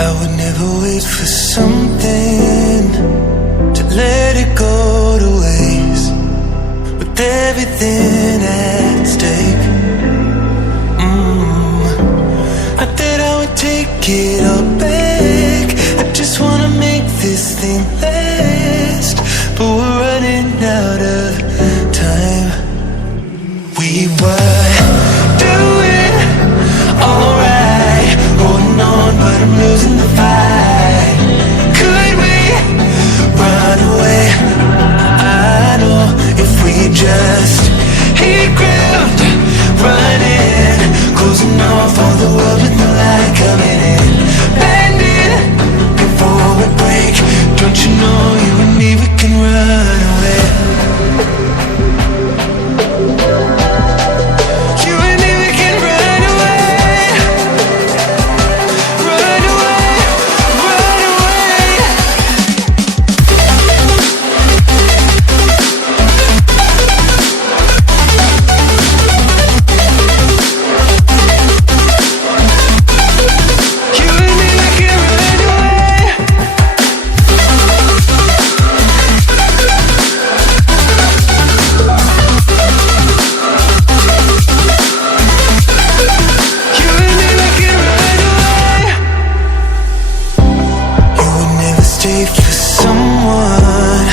I would never wait for something to let it go to waste, with everything at stake. Not that I would take it all back, I just wanna make this thing last. But we're running out of time. We were doing alright, holding on, but I'm losing the fight. Could we run away? I know if we just hit ground, running, closing off all the world with no light coming in, bending before we break. Don't you know you and me, we can run away. You and me, we can run away. Run away, run away. You and me, we can run away. You and me, we can run away. You would never stay for someone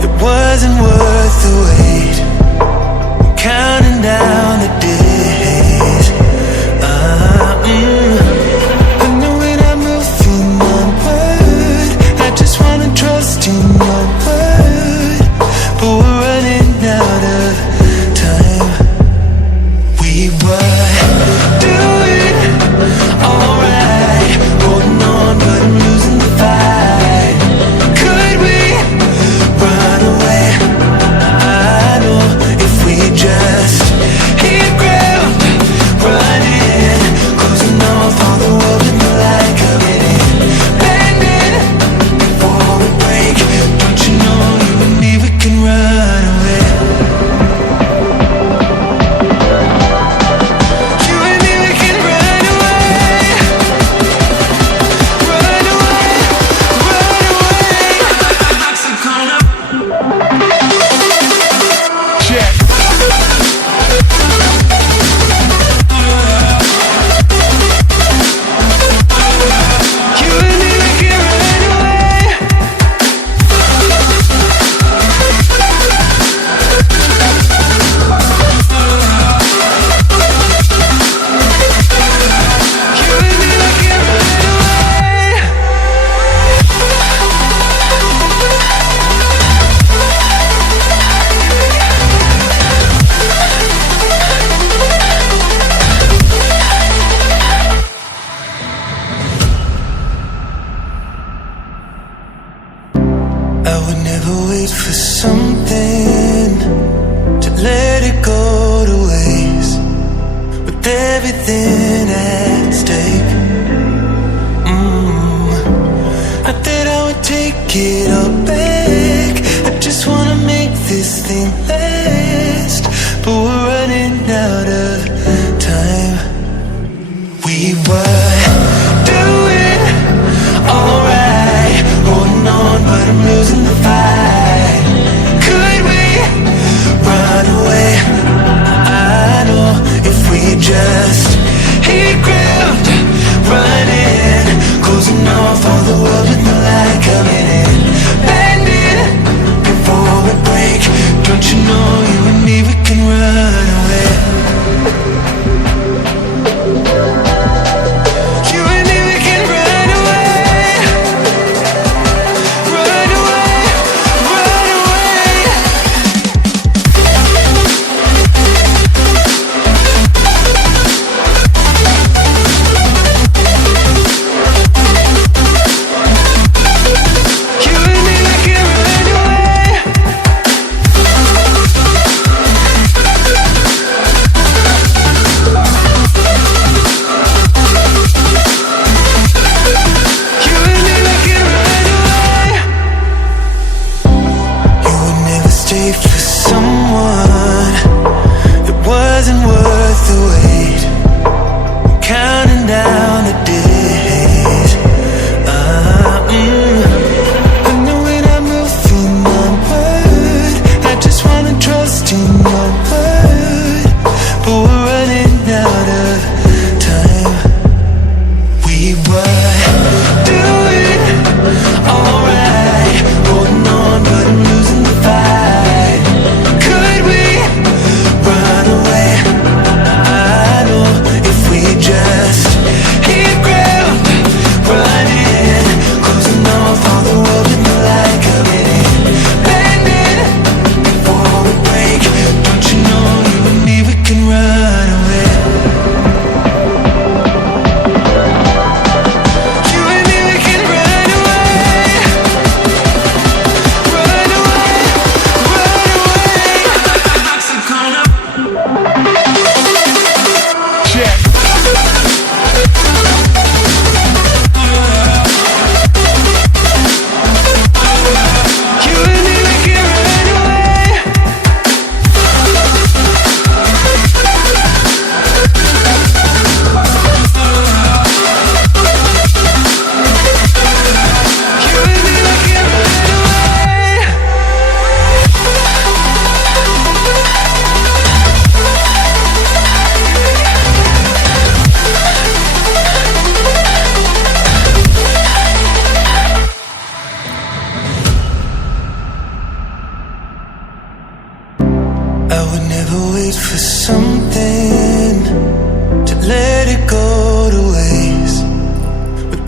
that wasn't worth the wait. I'm counting down the days. I know when I'm moving onward, I just wanna trust in your word. But we're running out of time. We were doing alright, holding on, but I'm losing the fight. Could we run away? I know if we just hit ground, running, closing off all the world with no light coming in, bending before we break. Don't you know you and me, we can run away. You and me, we can run away. Run away, run away. Check. You and me, we can run away. You and me, we can run away. I would never wait for something to let it go to waste, with everything at stake. Not that I would take it all back, I just wanna make this thing last. But we're running out of time. We were doing alright, holding on, but I'm losing the fight. Could we run away? I know if we just hit ground, running, closing off all the world with no light coming in, bending before we break. Don't you know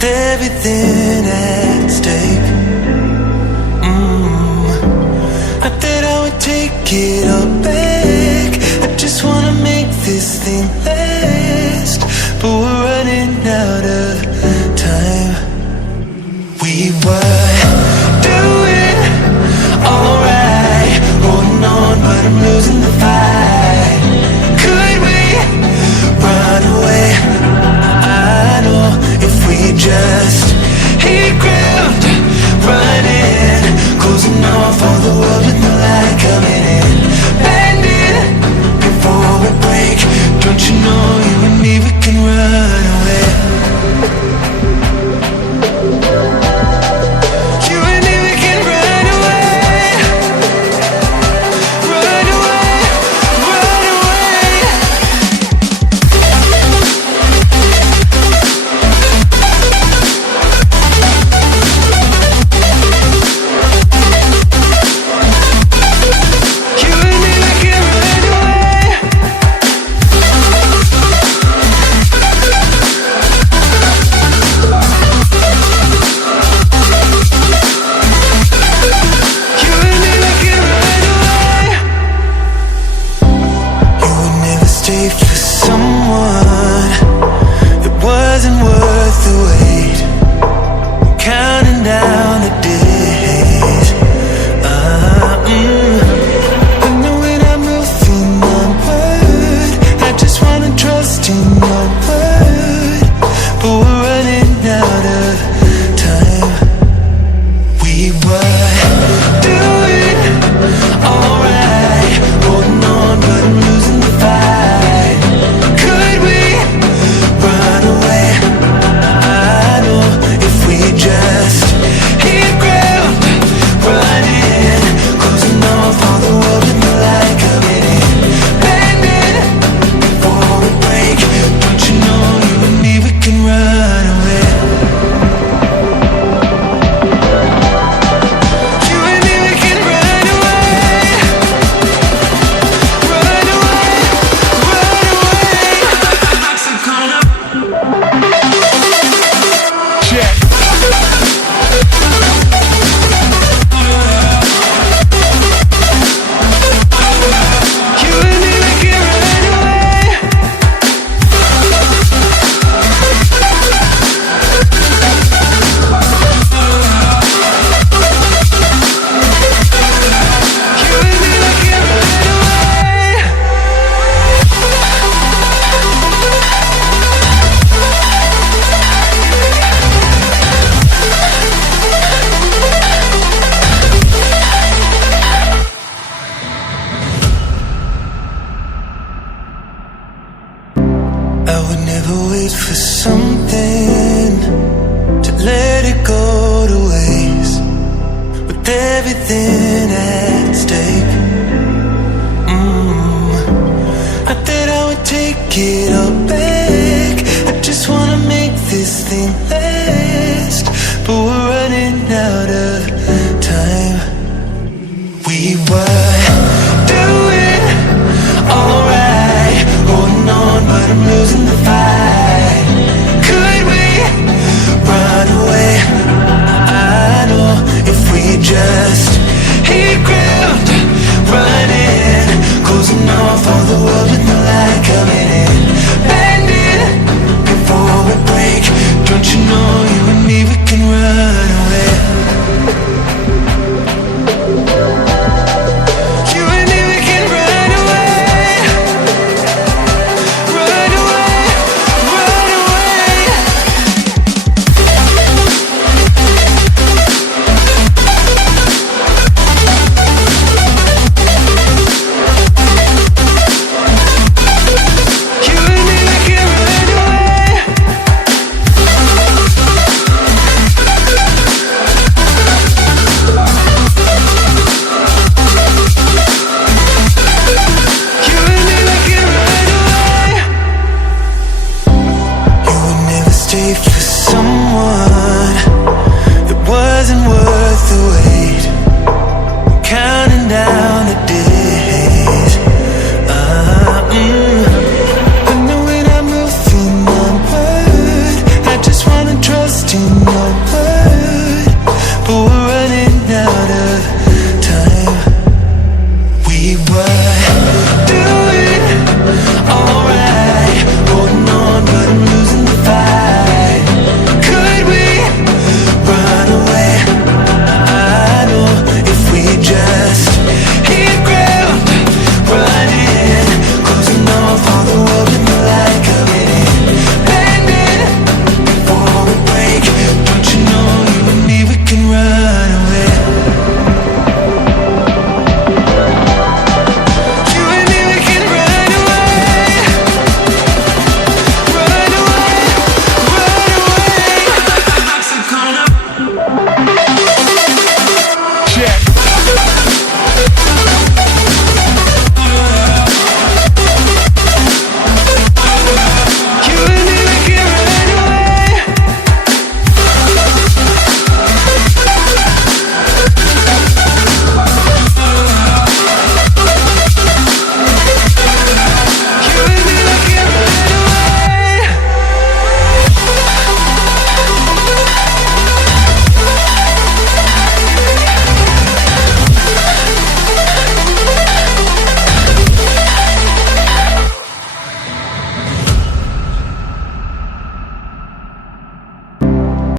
with everything at stake. I thought I would take it all back. I just wanna make this thing last, but we're running out of time. We were doing alright, holding on, but I'm losing the fight. Could we run away? I know if we just hit ground, running, closing off all the world with no light coming in. Bend it before we break. Don't you know you and me, we can run away. You and me, we can run away. Run away, run away. You and me, we can run away. You and me, we can run away. You would never stay for someone that wasn't worth the wait. Counting down the days. I know when I'm moving onward, I just wanna trust in your word, but we're running out of time. We were doing alright, holding on, but I'm losing the fight. Could we run away? I know if we just hit ground, running, closing off all the world with no light coming in. Bend it before we break. Don't you know you and me, we can run away. You and me, we can run away. Run away, run away. Check. You and me, we can run away. You and me, we can run away. I would never wait for something to let it go to waste, with everything at stake. I thought I would take it all back. I just wanna make this thing last, but we're running out of time. We were doing alright, holding on, but I'm losing the fight. Could we run away? I know if we just hit ground, running, closing off all the world with no light coming in. Bend it before we break. Don't you know you and me, we can run away. You and me, we can run away. Run away, run away. You and me, we can run away. You and me, we can run away. You would never stay for someone that wasn't worth the wait.